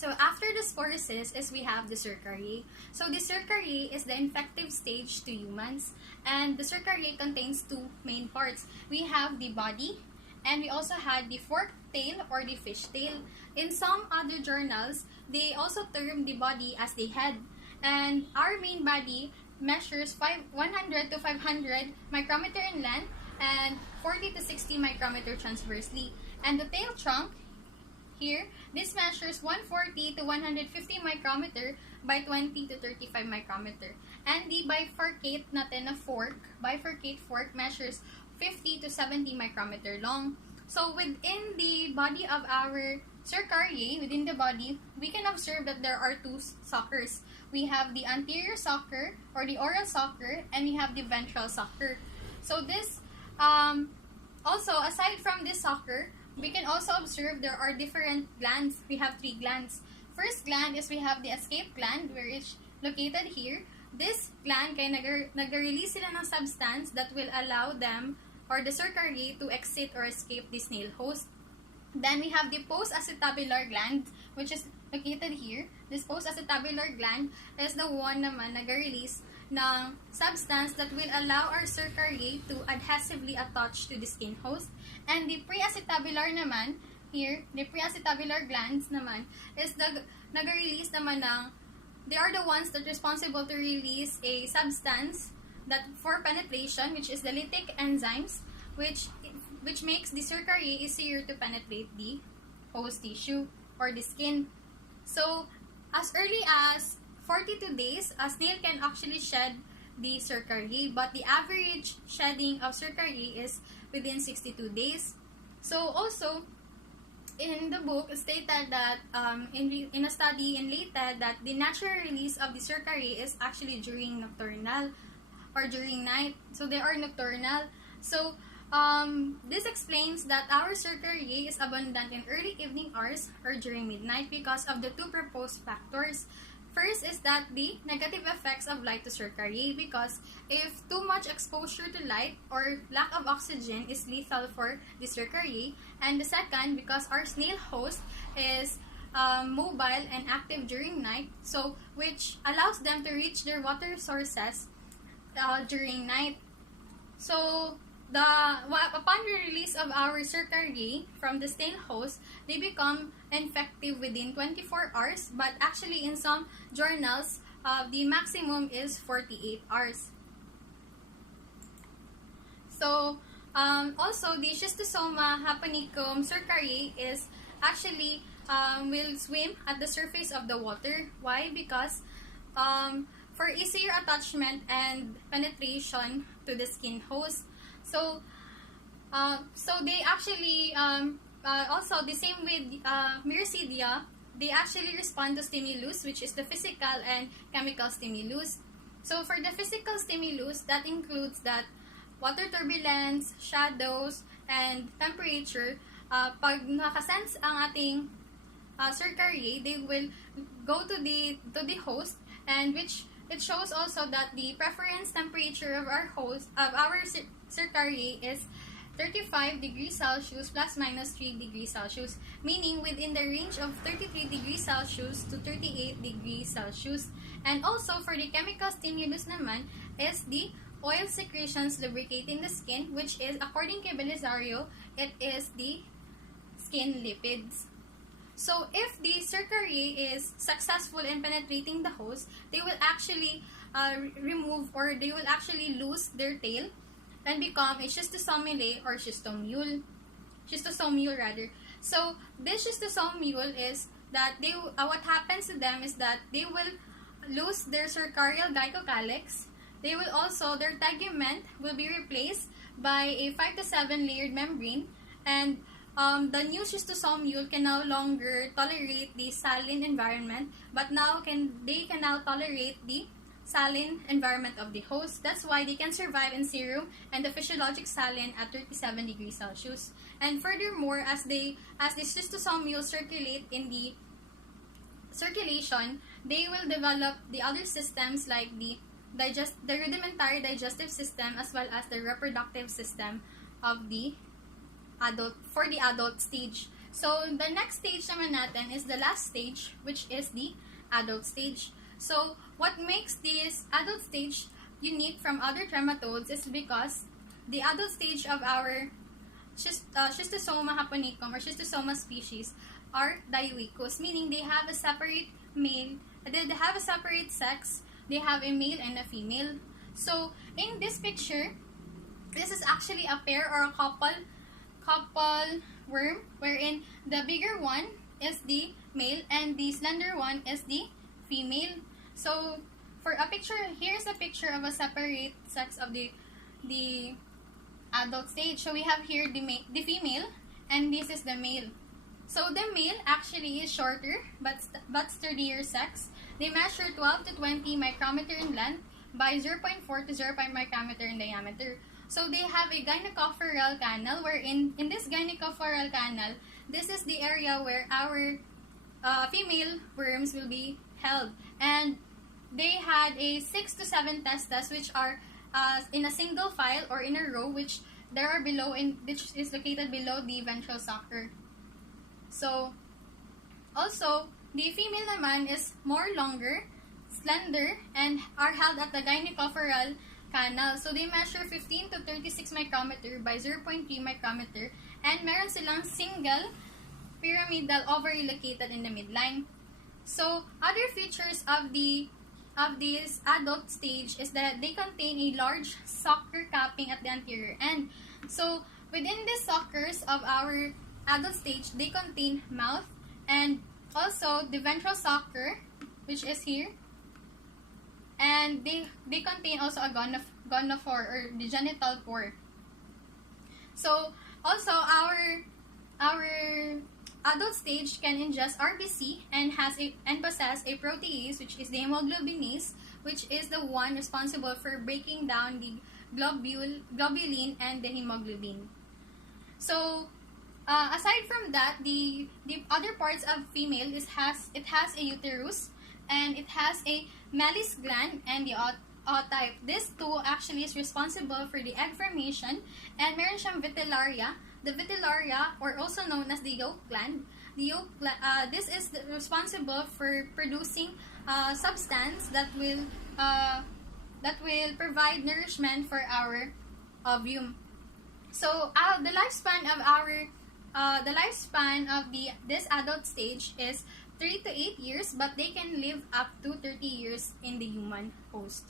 So after the sporocyst is we have the cercariae. So the cercariae is the infective stage to humans, and the cercariae contains two main parts. We have the body, and we also had the forked tail or the fish tail. In some other journals, they also term the body as the head. And our main body measures 100 to 500 micrometer in length and 40 to 60 micrometer transversely. And the tail trunk here, this measures 140 to 150 micrometer by 20 to 35 micrometer. And the bifurcate natin na bifurcate fork measures 50 to 70 micrometer long. So within the body of our cercariae, within the body, we can observe that there are two suckers. We have the anterior sucker or the oral sucker, and we have the ventral sucker. So this, also aside from this sucker, we can also observe there are different glands. We have three glands. First gland is we have the escape gland, where it's located here. This gland kaya nag-release sila ng substance that will allow them or the cercariae to exit or escape the snail host. Then we have the post-acetabular gland, which is located here. This post-acetabular gland is the one naman nag-release ng substance that will allow our cercariae to adhesively attach to the skin host. And the pre-acetabular naman, here, the pre-acetabular glands naman, is the nag-release naman ng, they are the ones that are responsible to release a substance that for penetration, which is the lytic enzymes, which makes the cercariae easier to penetrate the host tissue or the skin. So, as early as 42 days, a snail can actually shed the cercariae, but the average shedding of cercariae is within 62 days. So, also, in the book, it stated that in a study enlated that the natural release of the cercariae is actually during nocturnal or during night. So, they are nocturnal. So, this explains that our cercariae is abundant in early evening hours or during midnight because of the two proposed factors. First is that the negative effects of light to cercariae, because if too much exposure to light or lack of oxygen is lethal for the cercariae. And the second, because our snail host is mobile and active during night, so which allows them to reach their water sources during night. So upon the release of our cercariae from the snail host, they become infective within 24 hours, but actually in some journals, the maximum is 48 hours. So, also, the Schistosoma japonicum cercariae is actually will swim at the surface of the water. Why? Because for easier attachment and penetration to the skin host. So they actually also the same with Myricidia, they actually respond to stimulus, which is the physical and chemical stimulus. So for the physical stimulus, that includes that water turbulence, shadows, and temperature. Pag nakasense ang ating cercariae, they will go to the host, and which it shows also that the preference temperature of our cercariae is 35 degrees Celsius plus minus 3 degrees Celsius, meaning within the range of 33 degrees Celsius to 38 degrees Celsius. And also for the chemical stimulus naman is the oil secretions lubricating the skin, which is, according to Belisario, it is the skin lipids. So if the cercariae is successful in penetrating the host, they will actually remove, or they will actually lose their tail and become a schistosomyle or schistosomule rather. So this schistosomule is that they what happens to them is that they will lose their cercarial gycocalyx. They will also, their tegument will be replaced by a 5 to 7 layered membrane, and the new schistosomule can no longer tolerate the saline environment, but they can now tolerate the saline environment of the host. That's why they can survive in serum and the physiologic saline at 37 degrees Celsius. And furthermore, as the schistosomule circulate in the circulation, they will develop the other systems like the rudimentary digestive system as well as the reproductive system of the adult stage. So, the next stage naman natin is the last stage, which is the adult stage. So, what makes this adult stage unique from other trematodes is because the adult stage of our Schistosoma japonicum or Schistosoma species are dioicous, meaning they have a separate male, they have a separate sex, they have a male and a female. So, in this picture, this is actually a pair or a couple worm, wherein the bigger one is the male and the slender one is the female. So, for a picture, here's a picture of a separate sex of the adult stage. So, we have here the female and this is the male. So, the male actually is shorter but sturdier sex. They measure 12 to 20 micrometer in length by 0.4 to 0.5 micrometer in diameter. So, they have a gynecophoral canal, wherein in this gynecophoral canal, this is the area where our female worms will be held. And they had a 6 to 7 testes, which are in a single file or in a row, which is located below the ventral sucker. So, also, the female naman is more longer, slender, and are held at the gynecophoral canal. So, they measure 15 to 36 micrometer by 0.3 micrometer, and meron silang single pyramidal ovary located in the midline. So, other features of this adult stage is that they contain a large sucker capping at the anterior end. So, within the suckers of our adult stage, they contain mouth and also the ventral sucker, which is here. And they contain also a gonophore or the genital pore. So, also our adult stage can ingest RBC and possess a protease, which is the hemoglobinase, which is the one responsible for breaking down the globulin and the hemoglobin. So, aside from that, the other parts of female has a uterus and it has a Melis gland and the ootype. This two actually is responsible for the egg formation, and meron siyang vitellaria. The vitellaria, or also known as the yolk gland, this is responsible for producing substance that will provide nourishment for our ovum. So the lifespan of this adult stage is 3 to 8 years, but they can live up to 30 years in the human host.